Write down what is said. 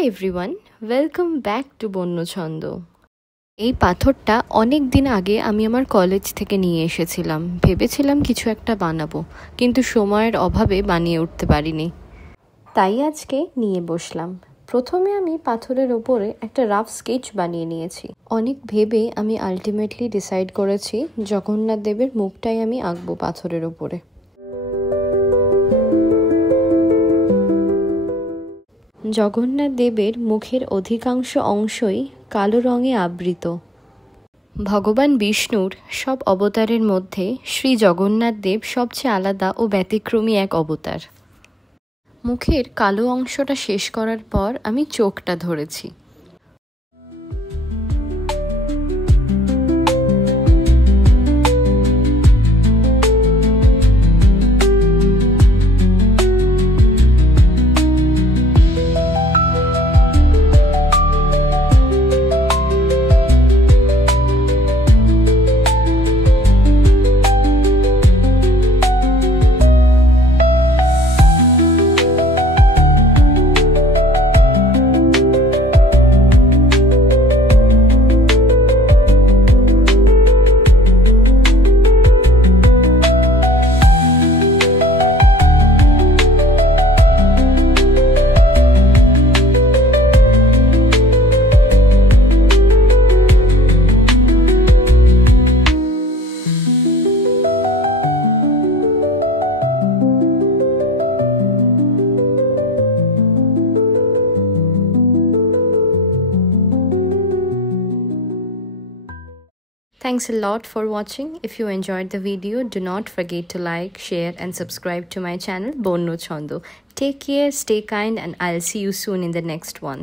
Hi everyone, welcome back to বন্য ছন্দ। এই পাথরটা অনেক দিন আগে আমি আমার কলেজ থেকে নিয়ে এসেছিলাম। ভেবেছিলাম কিছু একটা বানাবো, কিন্তু সময়ের অভাবে বানিয়ে উঠতে পারিনি। তাই আজকে নিয়ে বসলাম। প্রথমে আমি পাথরের ওপরে একটা রাফ স্কেচ বানিয়ে নিয়েছি। অনেক ভেবে আমি আলটিমেটলি ডিসাইড করেছি জগন্নাথ দেবের মুখটাই আমি আঁকবো পাথরের ওপরে। জগন্নাথ দেবের মুখের অধিকাংশ অংশই কালো রঙে আবৃত। ভগবান বিষ্ণুর সব অবতারের মধ্যে শ্রী জগন্নাথ দেব সবচেয়ে আলাদা ও ব্যতিক্রমী এক অবতার। মুখের কালো অংশটা শেষ করার পর আমি চোখটা ধরেছি। Thanks a lot for watching. If you enjoyed the video, do not forget to like, share and subscribe to my channel Bonno Chondo. Take care, stay kind, and I'll see you soon in the next one.